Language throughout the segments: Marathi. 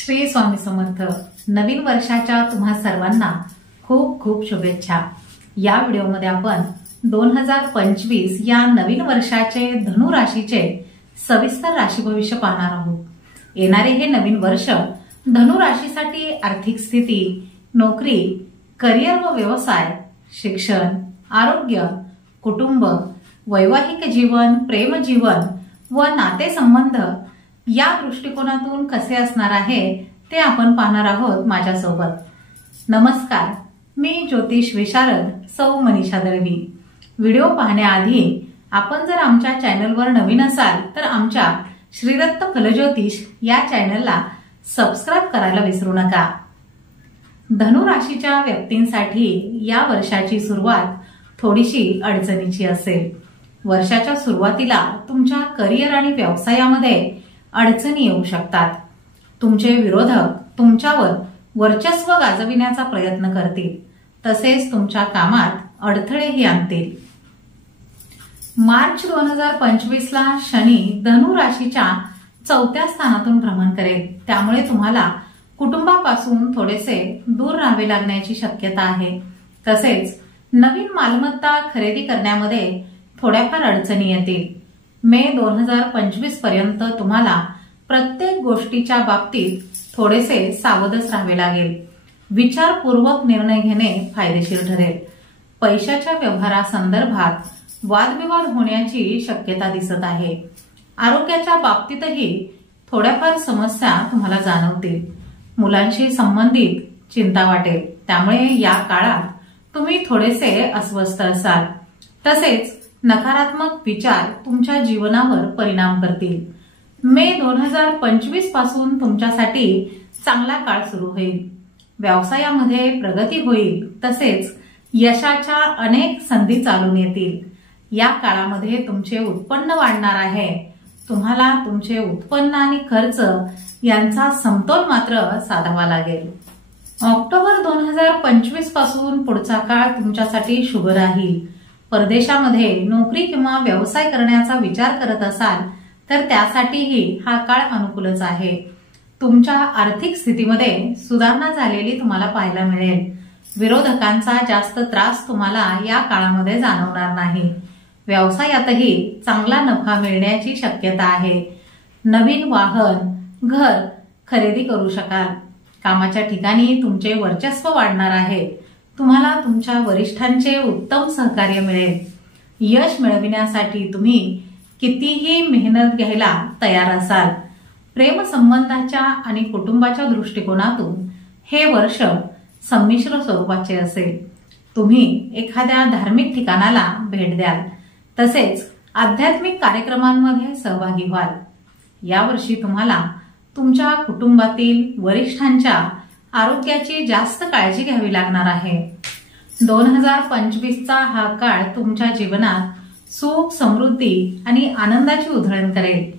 श्री स्वामी समर्थ। नवीन वर्षाच्या तुम्हा सर्वांना खूप खूप शुभेच्छा। या व्हिडिओमध्ये आपण 2025 या नवीन वर्षाचे धनु राशीचे सविस्तर राशी भविष्य पाहणार आहोत। येणारे हे नवीन वर्ष धनु राशीसाठी आर्थिक स्थिती, नोकरी, करिअर व व्यवसाय, शिक्षण, आरोग्य, कुटुंब, वैवाहिक जीवन, प्रेम जीवन व नातेसंबंध या दृष्टिकोनातून कसे असणार आहे ते आपण पाहणार आहोत माझ्यासोबत। नमस्कार, मी ज्योतिष विशारद सौ मनीषा दळवी। व्हिडिओ पाहण्याआधी आपण जर आमच्या चॅनलवर नवीन असाल तर आमच्या श्रीरत्न फलज्योतिष या चॅनलला सबस्क्राइब करायला विसरू नका। धनु राशीच्या व्यक्तींसाठी या वर्षाची सुरुवात थोडीशी अडचणीची असेल। वर्षाच्या सुरुवातीला तुमच्या करिअर आणि व्यवसायामध्ये अडचणी येऊ शकतात। तुमचे विरोधक तुमच्यावर वर्चस्व गाजविण्याचा प्रयत्न करतील, तसेच तुमच्या कामात अडथळेही आणतील। मार्च 2025 ला शनी धनु राशीच्या 4थ्या स्थानातून भ्रमण करेल, त्यामुळे तुम्हाला कुटुंबापासून थोडेसे दूर राहावे लागण्याची शक्यता आहे। तसेच नवीन मालमत्ता खरेदी करण्यामध्ये थोड्याफार अडचणी येतील। मे 2025 पर्यंत तुम्हाला प्रत्येक गोष्टीच्या बाबतीत थोडेसे सावधच राहावे लागेल। विचारपूर्वक निर्णय घेणे फायदेशीर ठरेल। पैशाच्या व्यवहारासंदर्भात वादविवाद होण्याची शक्यता दिसत आहे। आरोग्याच्या बाबतीतही थोड्याफार समस्या तुम्हाला जाणवतील। मुलांशी संबंधित चिंता वाटेल, त्यामुळे या काळात तुम्ही थोडेसे अस्वस्थ असाल। तसेच नकारात्मक विचार तुमच्या जीवनावर परिणाम करतील। मे 2025 पासून तुमच्यासाठी चांगला काळ सुरू होईल। व्यवसायामध्ये प्रगती होईल, तसेच यशाच्या अनेक संधी चालून येतील। या काळामध्ये तुमचे उत्पन्न वाढणार आहे। तुम्हाला तुमचे उत्पन्न आणि खर्च यांचा समतोल मात्र साधावा लागेल। ऑक्टोबर 2025 पासून पुढचा काळ तुमच्यासाठी शुभ राहील। परदेशामध्ये नोकरी किंवा व्यवसाय करण्याचा विचार करत असाल तर त्यासाठीही हा काळ अनुकूलच आहे। तुमच्या आर्थिक स्थितीमध्ये सुधारणा झालेली तुम्हाला पाहायला मिळेल। विरोधकांचा जास्त त्रास तुम्हाला या काळामध्ये जाणवणार नाही। व्यवसायातही चांगला नफा मिळण्याची शक्यता आहे। नवीन वाहन, घर खरेदी करू शकाल। कामाच्या ठिकाणी तुमचे वर्चस्व वाढणार आहे। तुम्हाला तुमच्या वरिष्ठांचे उत्तम सहकार्य मिळेल। यश मिळविण्यासाठी तुम्ही कितीही मेहनत घ्यायला तयार असाल। प्रेम संबंधाच्या आणि कुटुंबाच्या दृष्टिकोनातून हे वर्ष संमिश्र स्वरूपाचे असेल। तुम्ही एखाद्या धार्मिक ठिकाणाला भेट द्याल, तसेच आध्यात्मिक कार्यक्रमांमध्ये सहभागी व्हाल। यावर्षी तुम्हाला तुमच्या कुटुंबातील वरिष्ठांच्या आरोग्याची जास्त काळजी घ्यावी लागणार आहे। 2025 चा हा काळ तुमच्या जीवनात सुख, समृद्धी आणि आनंदाची उधळण करेल।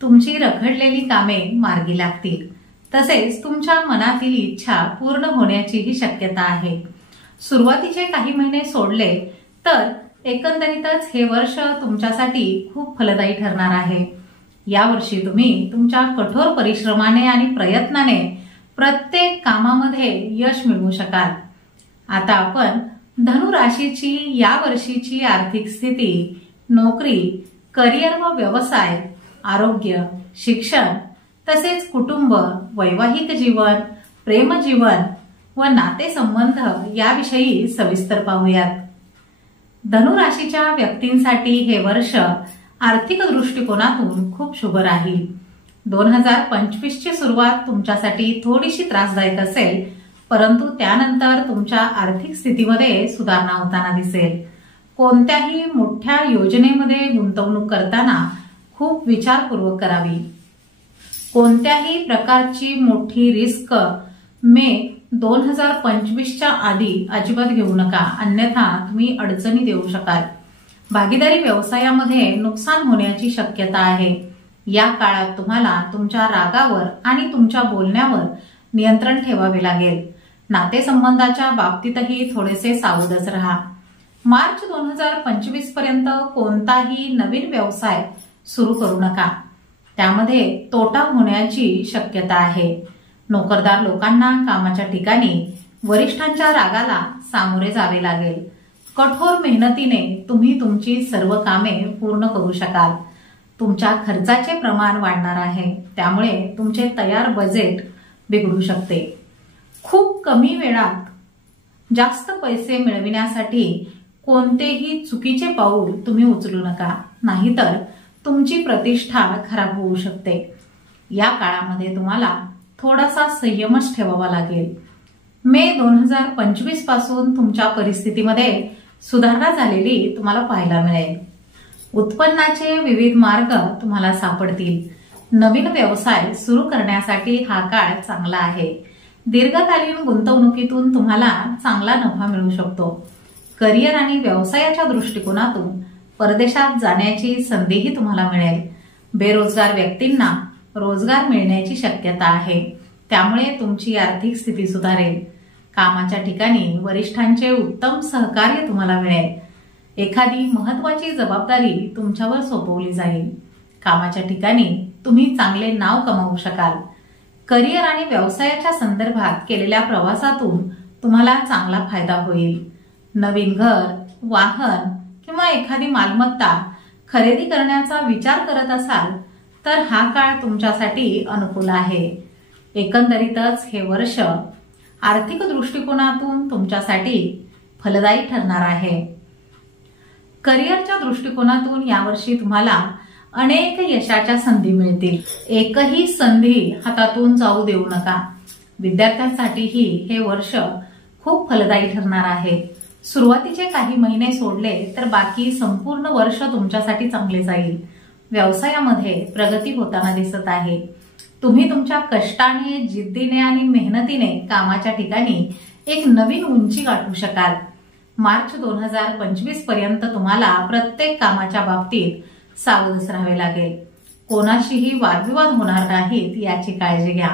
तुमची रखडलेली कामे मार्गी लागतील, तसेच तुमच्या मनातील इच्छा पूर्ण होण्याचीही शक्यता आहे। सुरुवातीचे काही महिने सोडले तर एकंदरीतच हे वर्ष तुमच्यासाठी खूप फलदायी ठरणार आहे। यावर्षी तुम्ही तुमच्या कठोर परिश्रमाने आणि प्रयत्नाने प्रत्येक कामामध्ये यश मिळवू शकाल। आता आपण धनु राशीची या वर्षीची आर्थिक स्थिती, नोकरी, करिअर व व्यवसाय, आरोग्य, शिक्षण, तसेच कुटुंब, वैवाहिक जीवन, प्रेम जीवन व नातेसंबंध याविषयी सविस्तर पाहूयात। धनु राशीच्या व्यक्तींसाठी हे वर्ष आर्थिक दृष्टिकोनातून खूप शुभ राहील। 2025 ची सुरुवात तुमच्यासाठी थोडीशी त्रासदायक असेल, परंतु त्यानंतर तुमच्या आर्थिक स्थितीमध्ये सुधारणा होताना दिसेल। कोणत्याही मोठ्या योजनेमध्ये गुंतवणूक करताना खूप विचारपूर्वक करावी। कोणत्याही प्रकारची मोठी रिस्क मे 2025 च्या आधी अजिबात घेऊ नका, अन्यथा तुम्ही अडचणीत येऊ शकाल। भागीदारी व्यवसायामध्ये नुकसान होण्याची शक्यता आहे। या काळात तुम्हाला तुमच्या रागावर आणि तुमच्या बोलण्यावर नियंत्रण ठेवावे लागेल। नातेसंबंधाच्या बाबतीतही थोडेसे सावधच राहा। मार्च 2025 पर्यंत कोणताही नवीन व्यवसाय सुरू करू नका, त्यामध्ये तोटा होण्याची शक्यता आहे। नोकरदार लोकांना कामाच्या ठिकाणी वरिष्ठांच्या रागाला सामोरे जावे लागेल. कठोर मेहनतीने तुम्ही तुमची सर्व कामे पूर्ण करू शकाल. तुमच्या खर्चाचे प्रमाण वाढणार आहे, त्यामुळे तुमचे तयार बजेट बिघडू शकते. खूप कमी वेळात जास्त पैसे मिळविण्यासाठी कोणतेही चुकीचे पाऊल तुम्ही उचलू नका, नाहीतर तुमची प्रतिष्ठा खराब होऊ शकते. या काळामध्ये तुम्हाला थोडासा संयमच ठेवावा लागेल. मे 2025 पासून तुमच्या परिस्थितीमध्ये सुधारणा झालेली तुम्हाला पाहायला मिळेल. उत्पन्नाचे विविध मार्ग तुम्हाला सापडतील. नवीन व्यवसाय सुरू करण्यासाठी हा काळ चांगला आहे. दीर्घकालीन गुंतवणुकीतून तुम्हाला चांगला नफा मिळू शकतो. करिअर आणि व्यवसायाच्या दृष्टिकोनातून परदेशात जाण्याची संधीही तुम्हाला मिळेल. बेरोजगार व्यक्तींना रोजगार मिळण्याची शक्यता आहे, त्यामुळे तुमची आर्थिक स्थिती सुधारेल. कामाच्या ठिकाणी वरिष्ठांचे उत्तम सहकार्य तुम्हाला मिळेल. एखादी महत्वाची जबाबदारी तुमच्यावर सोपवली जाईल. कामाच्या ठिकाणी तुम्ही चांगले नाव कमावू शकाल. करिअर आणि व्यवसायाच्या संदर्भात केलेल्या प्रवासातून तुम्हाला चांगला फायदा होईल. नवीन घर, वाहन किंवा एखादी मालमत्ता खरेदी करण्याचा विचार करत असाल तर हा काळ तुमच्यासाठी अनुकूल आहे. एकंदरीतच हे वर्ष आर्थिक दृष्टिकोनातून तुमच्यासाठी फलदायी ठरणार आहे. करिअरच्या दृष्टिकोनातून यावर्षी तुम्हाला अनेक यशाच्या संधी मिळतील. एकही संधी हातातून जाऊ देऊ नका. विद्यार्थ्यांसाठीही हे वर्ष खूप फलदायी ठरणार आहे. सुरुवातीचे काही महिने सोडले तर बाकी संपूर्ण वर्ष तुमच्यासाठी चांगले जाईल. व्यवसायामध्ये प्रगती होताना दिसत आहे. तुम्ही तुमच्या कष्टाने, जिद्दीने आणि मेहनतीने कामाच्या ठिकाणी एक नवीन उंची गाठू शकाल. मार्च 2025 पर्यंत तुम्हाला प्रत्येक कामाच्या बाबतीत सावधच राहावे लागेल. कोणाशीही वादविवाद होणार नाहीत याची काळजी घ्या.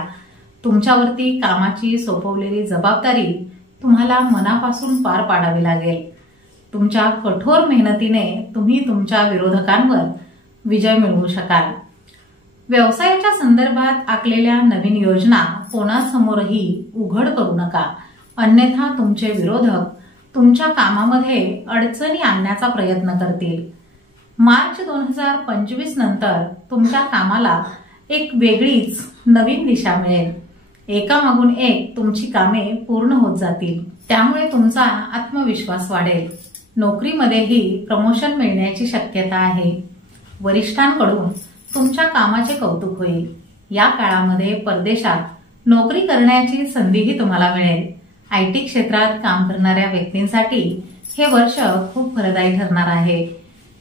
तुमच्यावरती कामाची सोपवलेली जबाबदारी तुम्हाला मनापासून पार पाडावी लागेल. तुमच्या कठोर मेहनतीने तुम्ही तुमच्या विरोधकांवर विजय मिळवू शकाल. व्यवसायाच्या संदर्भात आखलेल्या नवीन योजना कोणासमोरही उघड करू नका, अन्यथा तुमचे विरोधक तुमच्या कामामध्ये अडचणी आणण्याचा प्रयत्न करतील. मार्च 2025 नंतर तुमच्या कामाला एक वेगळीच नवीन दिशा मिळेल. एकामागून एक तुमची कामे पूर्ण होत जातील, त्यामुळे तुमचा आत्मविश्वास वाढेल. नोकरीमध्येही प्रमोशन मिळण्याची शक्यता आहे. वरिष्ठांकडून तुमच्या कामाचे कौतुक होईल. या काळामध्ये परदेशात नोकरी करण्याची संधीही तुम्हाला मिळेल. आयटी क्षेत्रात काम करणाऱ्या व्यक्तींसाठी हे वर्ष खूप फलदायी ठरणार आहे.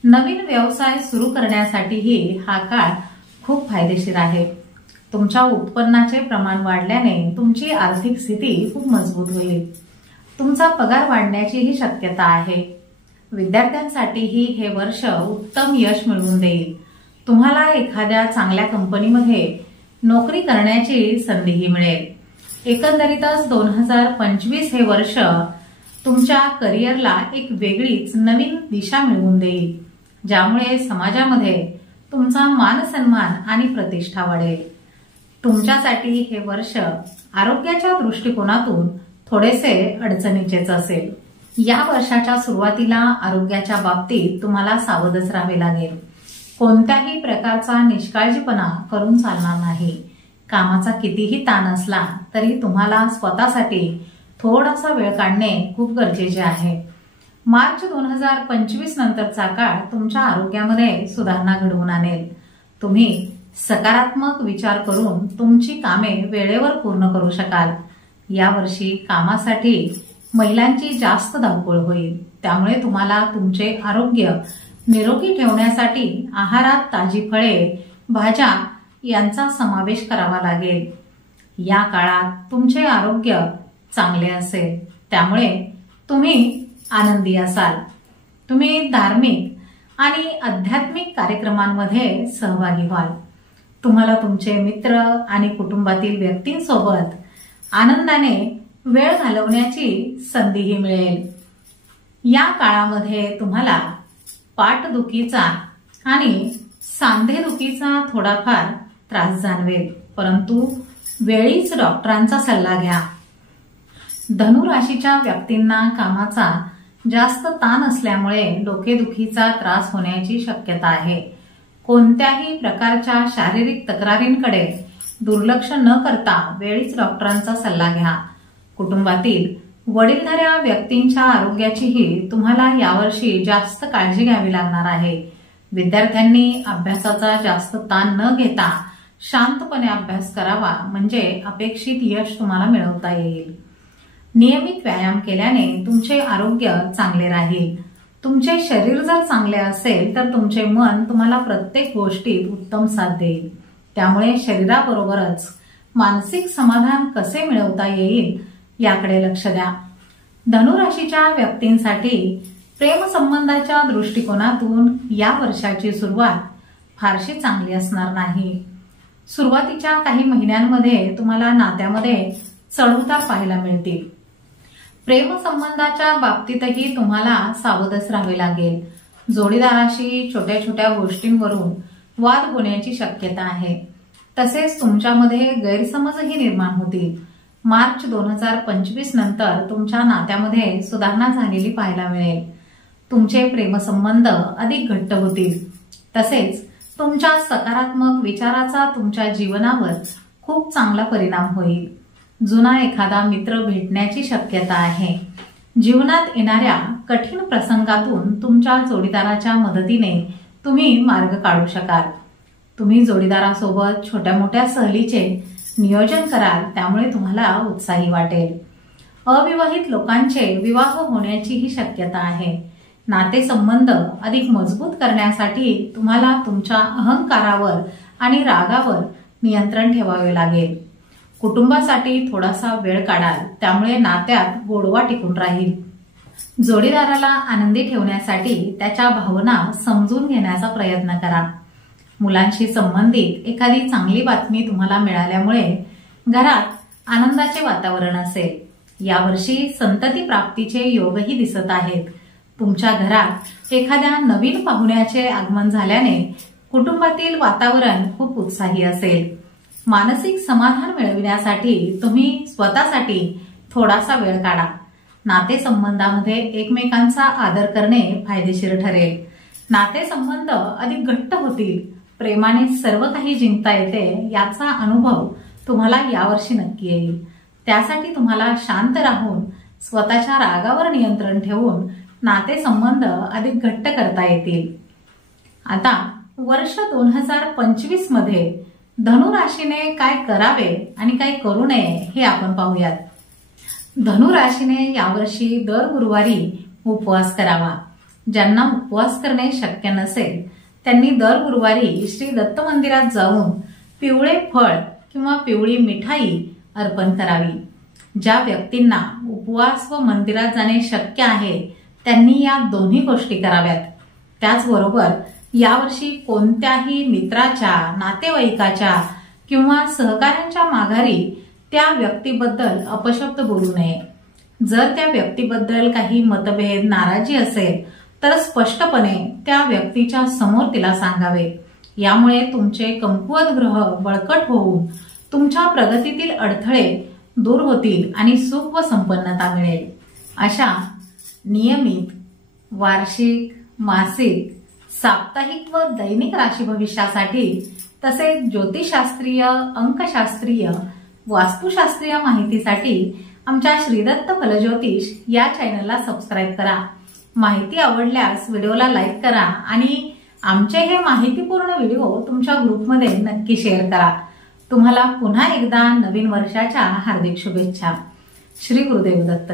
नवीन व्यवसाय सुरू करण्यासाठीही हा काळ खूप फायदेशीर आहे. तुमच्या उत्पन्नाचे प्रमाण वाढल्याने तुमची आर्थिक स्थिती खूप मजबूत होईल. तुमचा पगार वाढण्याचीही शक्यता आहे. विद्यार्थ्यांसाठीही हे वर्ष उत्तम यश मिळवून देईल. तुम्हाला एखाद्या चांगल्या कंपनीमध्ये नोकरी करण्याची संधीही मिळेल. एकंदरीतच 2025 हे वर्ष तुमच्या करिअरला एक वेगळीच नवीन दिशा मिळवून देईल, ज्यामुळे समाजामध्ये तुमचा मान सन्मान आणि प्रतिष्ठा वाढेल. तुमच्यासाठी हे वर्ष आरोग्याच्या दृष्टिकोनातून थोडेसे अडचणीचेच असेल. या वर्षाच्या सुरुवातीला आरोग्याच्या बाबतीत तुम्हाला सावधच राहावे लागेल. कोणत्याही प्रकारचा निष्काळजीपणा करून चालणार नाही. कामाचा कितीही ताण असला तरी तुम्हाला स्वतःसाठी थोडासा वेळ काढणे खूप गरजेचे आहे. मार्च 2025 नंतरचा काळ तुमच्या आरोग्यामध्ये सुधारणा घडवून आणेल. तुम्ही सकारात्मक विचार करून तुमची कामे वेळेवर पूर्ण करू शकाल. यावर्षी कामासाठी महिलांची जास्त धावपळ होईल, त्यामुळे तुम्हाला तुमचे आरोग्य निरोगी ठेवण्यासाठी आहारात ताजी फळे, भाज्या यांचा समावेश करावा लागेल. या काळात तुमचे आरोग्य चांगले असेल, त्यामुळे तुम्ही आनंदी असाल. तुम्ही धार्मिक आणि आध्यात्मिक कार्यक्रमांमध्ये सहभागी व्हाल. तुम्हाला तुमचे मित्र आणि कुटुंबातील व्यक्तींसोबत आनंदाने वेळ घालवण्याची संधीही मिळेल. या काळामध्ये तुम्हाला पाठदुखीचा आणि सांधेदुखीचा थोडाफार त्रास जाणवेल, परंतु वेळीच डॉक्टरांचा सल्ला घ्या. धनु राशीच्या व्यक्तींना कामाचा जास्त ताण असल्यामुळे डोकेदुखीचा त्रास होण्याची शक्यता आहे. कोणत्याही प्रकारच्या शारीरिक तक्रारींकडे दुर्लक्ष न करता वेळीच डॉक्टरांचा सल्ला घ्या. कुटुंबातील वडीलधाऱ्या व्यक्तींच्या आरोग्याचीही तुम्हाला यावर्षी जास्त काळजी घ्यावी लागणार आहे. विद्यार्थ्यांनी अभ्यासाचा जास्त ताण न घेता शांतपणे अभ्यास करावा, म्हणजे अपेक्षित यश तुम्हाला मिळवता येईल. नियमित व्यायाम केल्याने तुमचे आरोग्य चांगले राहील. तुमचे शरीर जर चांगले असेल तर तुमचे मन तुम्हाला प्रत्येक गोष्टीत उत्तम साथ देईल. त्यामुळे शरीराबरोबरच मानसिक समाधान कसे मिळवता येईल याकडे लक्ष द्या. धनुराशीच्या व्यक्तींसाठी प्रेमसंबंधाच्या दृष्टिकोनातून या वर्षाची सुरुवात फारशी चांगली असणार नाही. सुरुवातीच्या काही महिन्यांमध्ये तुम्हाला नात्यामध्ये चढउतार पाहायला मिळतील. प्रेमसंबंधाच्या बाबतीतही तुम्हाला सावधच राहावे लागेल. जोडीदाराशी छोट्या छोट्या गोष्टींवरून वाद होण्याची शक्यता आहे. तसेच तुमच्यामध्ये गैरसमजही निर्माण होतील. मार्च 2025 नंतर तुमच्या नात्यामध्ये सुधारणा झालेली पाहायला मिळेल. तुमचे प्रेमसंबंध अधिक घट्ट होतील. तसेच तुमच्या सकारात्मक विचाराचा तुमच्या जीवनावर खूप चांगला परिणाम होईल. जुना एखादा मित्र भेटण्याची शक्यता आहे. जीवनात येणाऱ्या कठीण प्रसंगातून तुमच्या जोडीदाराच्या मदतीने तुम्ही मार्ग काढू शकाल. तुम्ही जोडीदारासोबत छोट्या मोठ्या सहलीचे नियोजन कराल, त्यामुळे तुम्हाला उत्साही वाटेल. अविवाहित लोकांचे विवाह होण्याचीही शक्यता आहे. नातेसंबंध अधिक मजबूत करण्यासाठी तुम्हाला तुमच्या अहंकारावर आणि रागावर नियंत्रण ठेवावे लागेल. कुटुंबासाठी थोडासा वेळ काढाल, त्यामुळे नात्यात गोडवा टिकून राहील. जोडीदाराला आनंदी ठेवण्यासाठी त्याच्या भावना समजून घेण्याचा प्रयत्न करा. मुलांशी संबंधित एखादी चांगली बातमी तुम्हाला मिळाल्यामुळे घरात आनंदाचे वातावरण असेल. यावर्षी संतती प्राप्तीचे योगही दिसत आहेत. तुमच्या घरात एखाद्या नवीन पाहुण्याचे आगमन झाल्याने कुटुंबातील वातावरण खूप उत्साही असेल. मानसिक समाधान मिळविण्यासाठी तुम्ही स्वतःसाठी थोडासा वेळ काढा. नातेसंबंधामध्ये एकमेकांचा आदर करणे फायदेशीर ठरेल. नातेसंबंध अधिक घट्ट होतील. प्रेमाने सर्व काही जिंकता येते याचा अनुभव तुम्हाला यावर्षी नक्की येईल. त्यासाठी तुम्हाला शांत राहून स्वतःच्या रागावर नियंत्रण ठेवून नातेसंबंध अधिक घट्ट करता येतील. आता वर्ष 2025 मध्ये धनु राशीने काय करावे आणि काय करू नये हे आपण पाहूयात. धनु राशीने यावर्षी दर गुरुवारी उपवास करावा. ज्यांना उपवास करणे शक्य नसेल त्यांनी दर गुरुवारी श्री दत्त मंदिरात जाऊन पिवळे फळ किंवा पिवळी मिठाई अर्पण करावी. ज्या व्यक्तींना उपवास व मंदिरात जाणे शक्य आहे त्यांनी या दोन्ही गोष्टी कराव्यात. त्याचबरोबर यावर्षी कोणत्याही मित्राच्या, नातेवाईकाच्या किंवा सहकाऱ्यांच्या माघारी त्या व्यक्तीबद्दल अपशब्द बोलू नये. जर त्या व्यक्तीबद्दल काही मतभेद, नाराजी असेल तर स्पष्टपणे त्या व्यक्तीच्या समोर तिला सांगावे. यामुळे तुमचे कमकुवत ग्रह बळकट होऊन तुमच्या प्रगतीतील अडथळे दूर होतील आणि सुख व संपन्नता मिळेल. अशा नियमित वार्षिक, मासिक, साप्ताहिक व दैनिक राशी भविष्यासाठी तसेच ज्योतिषशास्त्रीय, अंकशास्त्रीय, वास्तुशास्त्रीय माहितीसाठी आमच्या श्रीदत्त फलज्योतिष या चॅनलला सबस्क्राईब करा. माहिती आवडल्यास व्हिडिओला लाईक करा आणि आमचे हे माहितीपूर्ण व्हिडिओ तुमच्या ग्रुपमध्ये नक्की शेअर करा. तुम्हाला पुन्हा एकदा नवीन वर्षाच्या हार्दिक शुभेच्छा. श्री गुरुदेव दत्त.